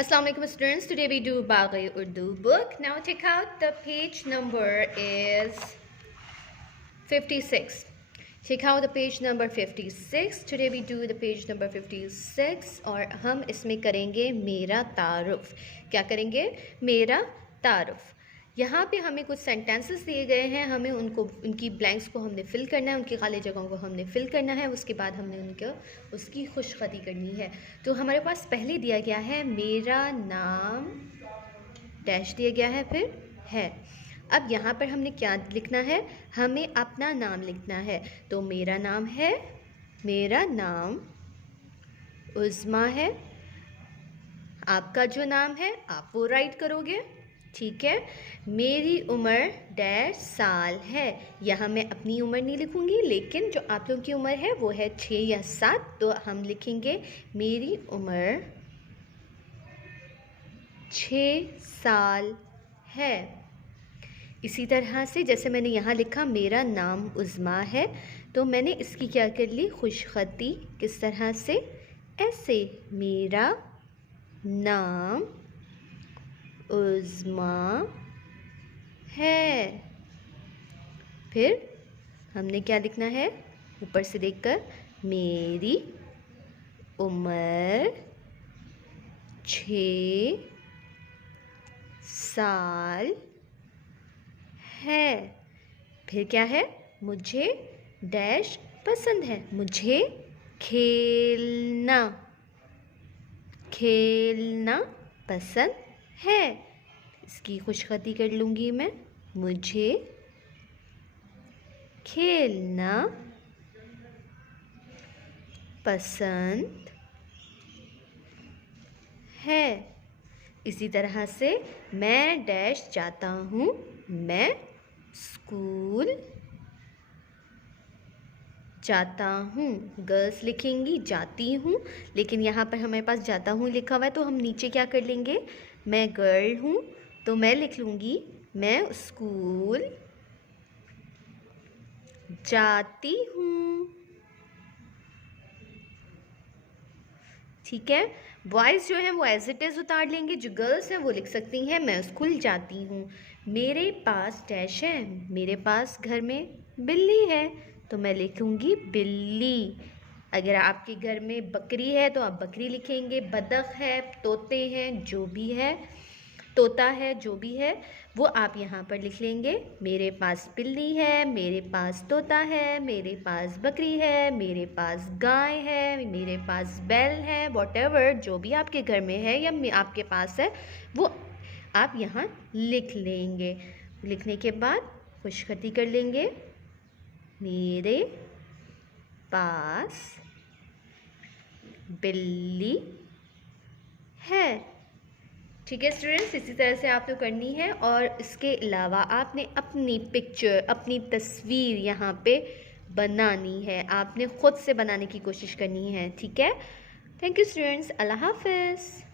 Assalamu alaikum students. Today we do Baghi Urdu book. Now check out the page number is 56. Check out the page number 56. Today we do the page number 56 और हम इसमें करेंगे मेरा तारुफ. क्या करेंगे? मेरा तारुफ. यहाँ पे हमें कुछ सेंटेंसेस दिए गए हैं, हमें उनकी ब्लैंक्स को हमने फ़िल करना है, उनकी खाली जगहों को हमने फ़िल करना है. उसके बाद हमने उसकी खुशखती करनी है. तो हमारे पास पहले दिया गया है मेरा नाम डैश दिया गया है, फिर है. अब यहाँ पर हमने क्या लिखना है? हमें अपना नाम लिखना है. तो मेरा नाम है, मेरा नाम उज़्मा है. आपका जो नाम है आप वो राइट करोगे, ठीक है. मेरी उम्र डैश साल है. यहाँ मैं अपनी उम्र नहीं लिखूँगी, लेकिन जो आप लोगों की उम्र है वो है 6 या 7. तो हम लिखेंगे मेरी उम्र 6 साल है. इसी तरह से जैसे मैंने यहाँ लिखा मेरा नाम उज़्मा है, तो मैंने इसकी क्या कर ली? खुशखती. किस तरह से? ऐसे, मेरा नाम उज़्मा है. फिर हमने क्या लिखना है? ऊपर से देखकर मेरी उम्र 6 साल है. फिर क्या है? मुझे डैश पसंद है. मुझे खेलना पसंद है. इसकी खुशखती कर लूँगी मैं. मुझे खेलना पसंद है. इसी तरह से मैं डैश जाता हूँ. मैं स्कूल जाता हूँ. गर्ल्स लिखेंगी जाती हूँ, लेकिन यहाँ पर हमारे पास जाता हूँ लिखा हुआ है, तो हम नीचे क्या कर लेंगे? मैं गर्ल हूँ, तो मैं लिख लूँगी मैं स्कूल जाती हूँ. ठीक है. बॉयज़ जो हैं वो एज इट इज़ उतार लेंगे. जो गर्ल्स हैं वो लिख सकती हैं मैं स्कूल जाती हूँ. मेरे पास डैश है. मेरे पास घर में बिल्ली है, तो मैं लिखूँगी बिल्ली. अगर आपके घर में बकरी है तो आप बकरी लिखेंगे. बतख है, तोते हैं, जो भी है, तोता है, जो भी है वो आप यहाँ पर लिख लेंगे. मेरे पास बिल्ली है, मेरे पास तोता है, मेरे पास बकरी है, मेरे पास गाय है, मेरे पास बैल है. वॉटेवर जो भी आपके घर में है या आपके पास है वो आप यहाँ लिख लेंगे. लिखने के बाद खुशखती कर लेंगे. मेरे पास बिल्ली है. ठीक है स्टूडेंट्स, इसी तरह से आपको करनी है. और इसके अलावा आपने अपनी पिक्चर, अपनी तस्वीर यहाँ पे बनानी है. आपने ख़ुद से बनाने की कोशिश करनी है. ठीक है. Thank you students. अल्लाह हाफ़िज़.